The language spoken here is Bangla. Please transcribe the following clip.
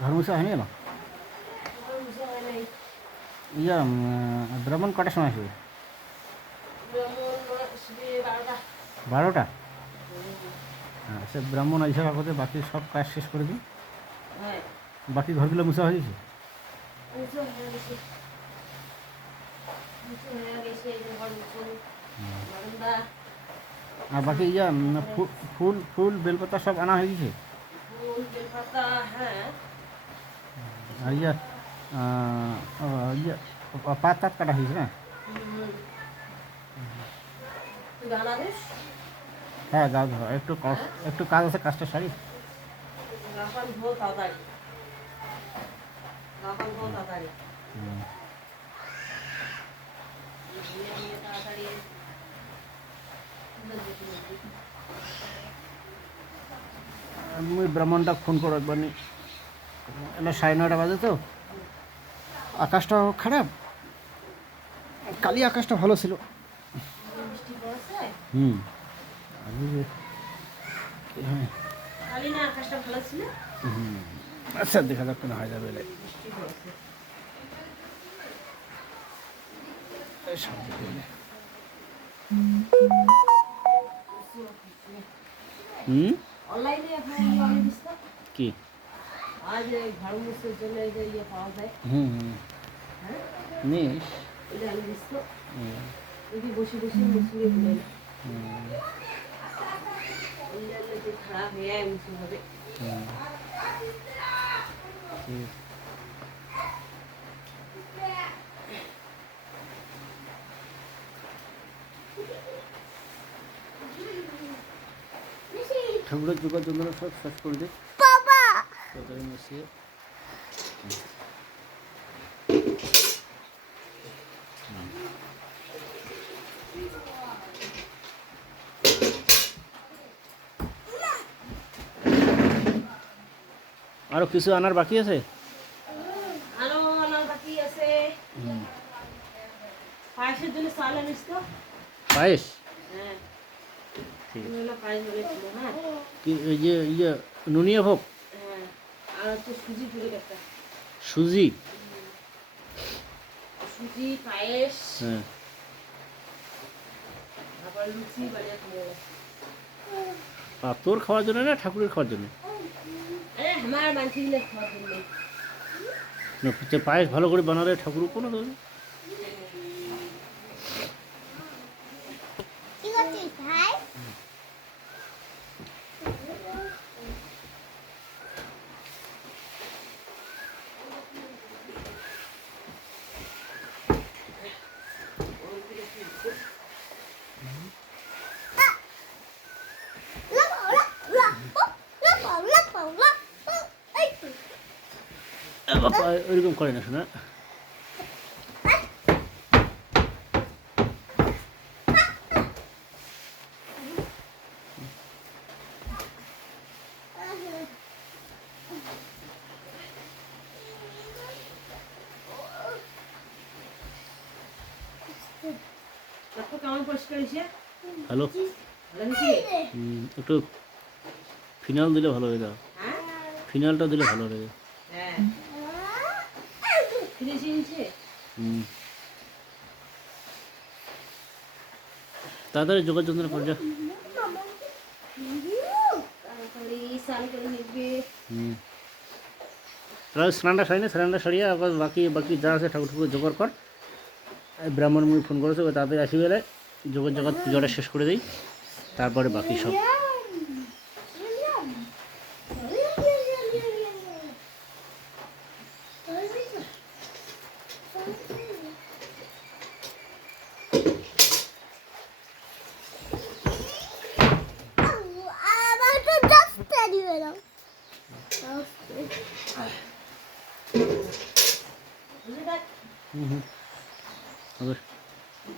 ঘর মুছা হয়নি কেন ইয়া ব্রাহ্মণ কটার সময় আসবে বারোটা হ্যাঁ সে ব্রাহ্মণ আইসা করতে বাকি সব কাজ শেষ করে দিই বাকি ঘরগুলো মুছা হয়ে গেছে আর বাকি ইয়া ফুল ফুল বেলপাতা সব আনা হয়ে গেছে আর ইয়া আহ, ও, ইয়া পা- পাত টাত কাটা হয়েছে না হ্যাঁ গা ধোয়া একটু কষ্ট একটু কাজ আছে কাজটা সারি হুম। আমি ব্রাহ্মণটা ফোন করো একবার এটা সাড়ে নয়টা বাজে তো। আকাশটাও খারাপ? কালি আকাশটা ভালো ছিল। হুম। আকাশটা আচ্ছা দেখা যাক কোনো হয় যাবে। হুম? কি আজ এই ঘর মুছের জন্য এই যে ইয়ে পাওয়া যায় হুম হুম হ্যাঁ নিস এটা আমি দিস তো হুম, যদি বসে বসে মুছিয়ে দিলেন হুম, এই জন্য যে খারাপ হয়ে যায় মুছে হবে হুম। ঠিক। ঠাকুরের যোগার জন্য সব শেষ করে দিই তাড়াতাড়ি মুছিয়ে আরও কিছু আনার বাকি আছে? আরও আনার বাকি আছে। পায়েসের জন্য চাল আনিস তো। পায়েস? হ্যাঁ ঠিক হ্যাঁ? কি ইয়ে নুনিয়া ভোগ? হ্যাঁ সুজি সুজি? সুজি পায়েস হ্যাঁ। আর তোর খাওয়ার জন্য না ঠাকুরের খাওয়ার জন্য? তো পায়েস ভালো করে বানালে ঠাকুর কোনো দেবে বাবা ওইরকম করে না শোনা হুম, একটু ফিনাল দিলে ভালো হয়ে যাও ফিনালটা দিলে ভালো হ্যাঁ হুম। তাড়াতাড়ি যোগাযোগ করে যা। তাড়াতাড়ি স্নান করে নিবি। হুম। তাহলে স্নানটা সারি না স্নানটা সারিয়ে আবার বাকি বাকি যা আছে ঠাকুর ঠাকুর জোগাড় কর। ব্রাহ্মণ মুই ফোন করেছে তাড়াতাড়ি আসি বেলায় জোগাড় জগৎ পুজোটা শেষ করে দিই। তারপরে বাকি সব। বুঝলি দেখ হুম হুম হবে